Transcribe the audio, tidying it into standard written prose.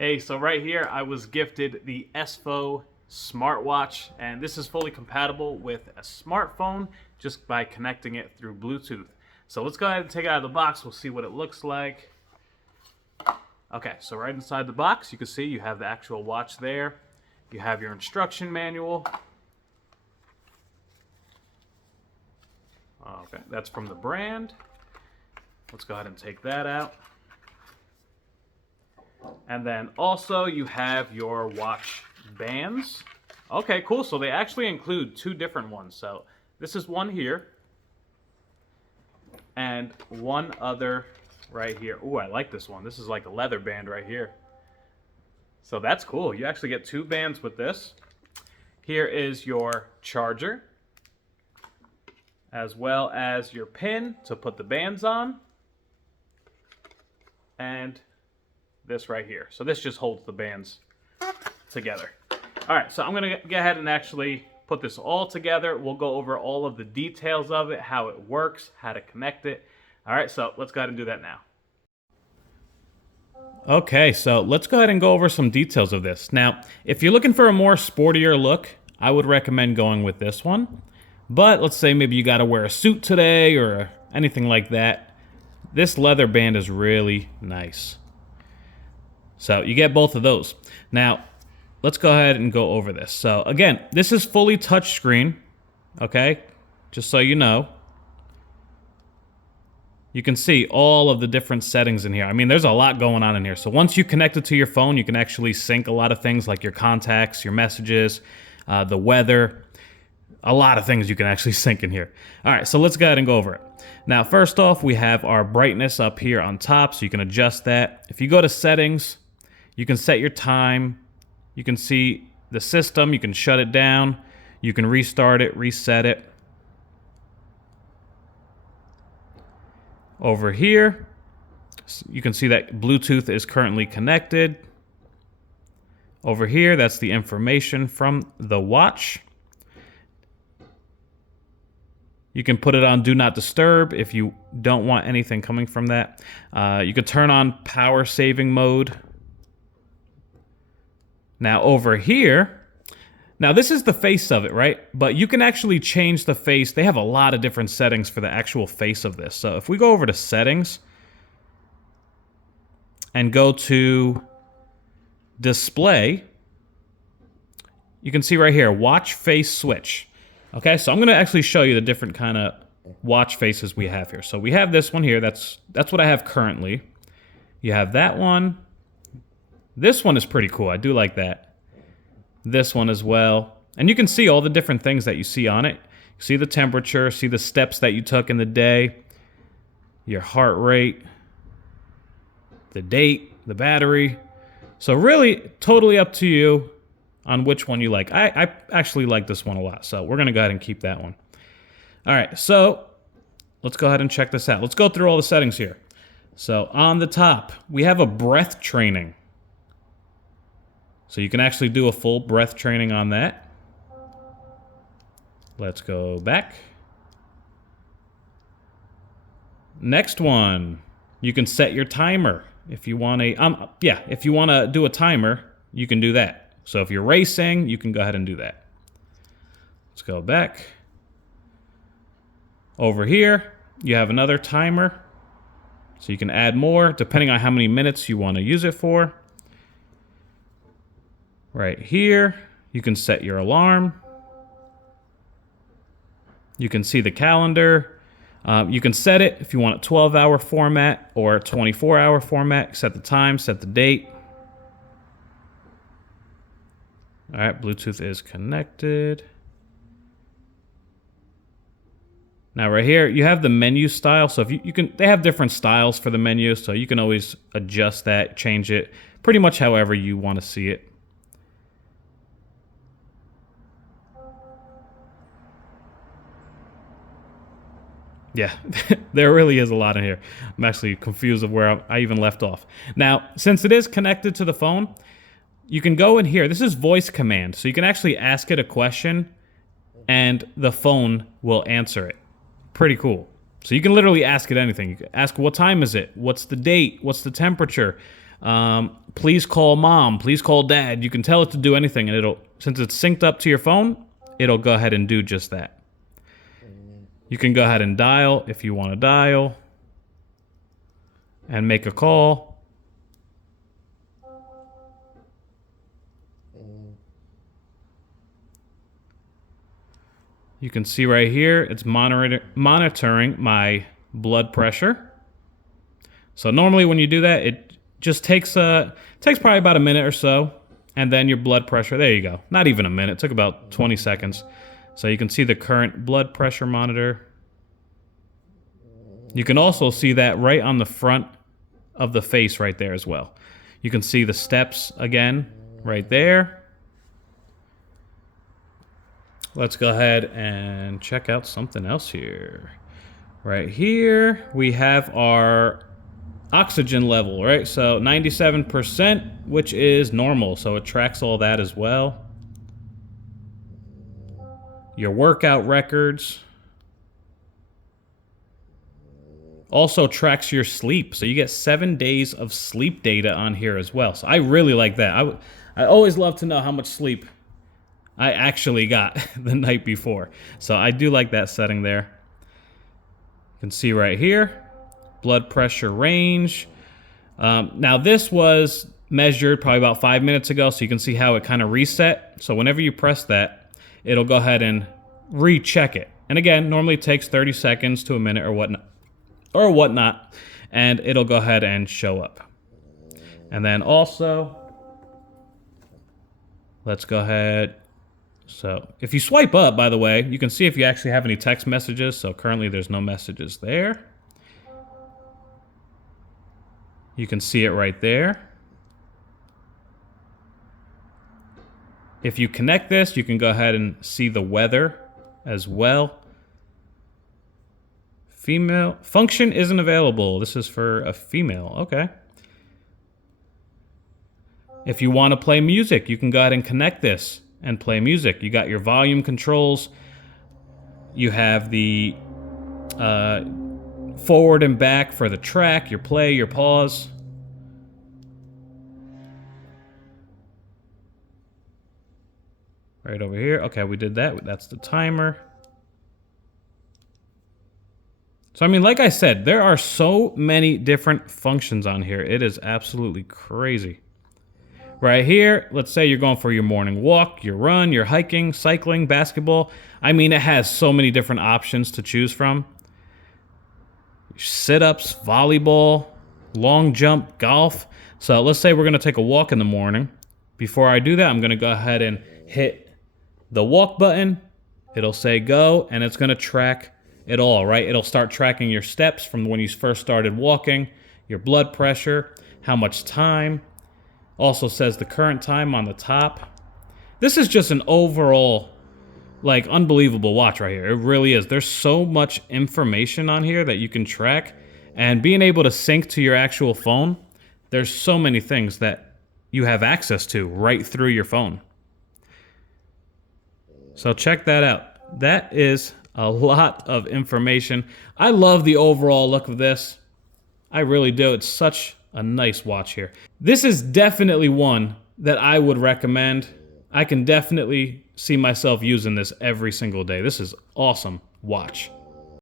Hey, so right here I was gifted the ESFOE smartwatch, and this is fully compatible with a smartphone just by connecting it through Bluetooth. So let's go ahead and take it out of the box. We'll see what it looks like. Okay, so right inside the box, you can see you have the actual watch there. You have your instruction manual. Okay, that's from the brand. Let's go ahead and take that out. And then also you have your watch bands. Okay, cool. So they actually include two different ones. So this is one here and one other right here. Ooh, I like this one. This is like a leather band right here. So that's cool. You actually get two bands with this. Here is your charger, as well as your pin to put the bands on, and this right here. So this just holds the bands together. All right, so I'm gonna go ahead and actually put this all together. We'll go over all of the details of it, how it works, how to connect it. All right, so let's go ahead and do that now. Okay, so let's go ahead and go over some details of this. Now, if you're looking for a more sportier look, I would recommend going with this one. But let's say maybe you gotta wear a suit today or anything like that. This leather band is really nice. So you get both of those. Now, let's go ahead and go over this. So again, this is fully touchscreen, okay? Just so you know. You can see all of the different settings in here. I mean, there's a lot going on in here. So once you connect it to your phone, you can actually sync a lot of things like your contacts, your messages, the weather. A lot of things you can actually sync in here. All right, so let's go ahead and go over it. Now, first off, we have our brightness up here on top, so you can adjust that. If you go to settings, you can set your time. You can see the system. You can shut it down. You can restart it, reset it. Over here, you can see that Bluetooth is currently connected. Over here, that's the information from the watch. You can put it on Do Not Disturb if you don't want anything coming from that. You can turn on power saving mode. Now over here, now this is the face of it, right? But you can actually change the face. They have a lot of different settings for the actual face of this. So if we go over to settings and go to display, you can see right here, watch face switch. Okay, so I'm gonna actually show you the different kind of watch faces we have here. So we have this one here, that's what I have currently. You have that one. This one is pretty cool, I do like that. This one as well. And you can see all the different things that you see on it. You see the temperature, see the steps that you took in the day, your heart rate, the date, the battery. So really, totally up to you on which one you like. I actually like this one a lot, so we're gonna go ahead and keep that one. All right, so let's go ahead and check this out. Let's go through all the settings here. So on the top, we have a breath training. So you can actually do a full breath training on that. Let's go back. Next one, you can set your timer. If you want if you want to do a timer, you can do that. So if you're racing, you can go ahead and do that. Let's go back. Over here, you have another timer. So you can add more depending on how many minutes you want to use it for. Right here, you can set your alarm. You can see the calendar. You can set it if you want a 12-hour format or a 24-hour format. Set the time, set the date. All right, Bluetooth is connected. Now right here, you have the menu style. So if you can, they have different styles for the menu, so you can always adjust that, change it pretty much however you want to see it. Yeah, there really is a lot in here. I'm actually confused of where I even left off. Now, since it is connected to the phone, you can go in here. This is voice command, so you can actually ask it a question and the phone will answer it. Pretty cool. So you can literally ask it anything. You can ask, what time is it? What's the date? What's the temperature? Please call mom, please call dad. You can tell it to do anything, and it'll, since it's synced up to your phone, it'll go ahead and do just that. You can go ahead and dial if you want to dial and make a call. You can see right here, it's monitoring my blood pressure. So normally when you do that, it just takes probably about a minute or so, and then your blood pressure, there you go. Not even a minute, it took about 20 seconds. So you can see the current blood pressure monitor. You can also see that right on the front of the face right there as well. You can see the steps again right there. Let's go ahead and check out something else here. Right here, we have our oxygen level, right? So 97%, which is normal. So it tracks all that as well. Your workout records. Also tracks your sleep. So you get 7 days of sleep data on here as well. So I really like that. I always love to know how much sleep I actually got the night before. So I do like that setting there. You can see right here, blood pressure range. Now this was measured probably about 5 minutes ago, so you can see how it kind of reset. So whenever you press that, it'll go ahead and recheck it. And again, normally it takes 30 seconds to a minute or whatnot, and it'll go ahead and show up. And then also, let's go ahead. So if you swipe up, by the way, you can see if you actually have any text messages. So currently there's no messages there. You can see it right there. If you connect this, you can go ahead and see the weather as well. Female function isn't available. This is for a female. Okay. If you want to play music, you can go ahead and connect this and play music. You got your volume controls. You have the forward and back for the track, your play, your pause. Right over here. Okay, we did that. That's the timer. So, I mean, like I said, there are so many different functions on here. It is absolutely crazy. Right here, let's say you're going for your morning walk, your run, your hiking, cycling, basketball. I mean, it has so many different options to choose from. Sit-ups, volleyball, long jump, golf. So let's say we're going to take a walk in the morning. Before I do that, I'm going to go ahead and hit the walk button. It'll say go, and it's going to track it all, right? It'll start tracking your steps from when you first started walking, your blood pressure, how much time. Also says the current time on the top. This is just an overall, like, unbelievable watch right here. It really is. There's so much information on here that you can track. And being able to sync to your actual phone, there's so many things that you have access to right through your phone. So check that out. That is a lot of information. I love the overall look of this. I really do. It's such a nice watch here. This is definitely one that I would recommend. I can definitely see myself using this every single day. This is awesome watch.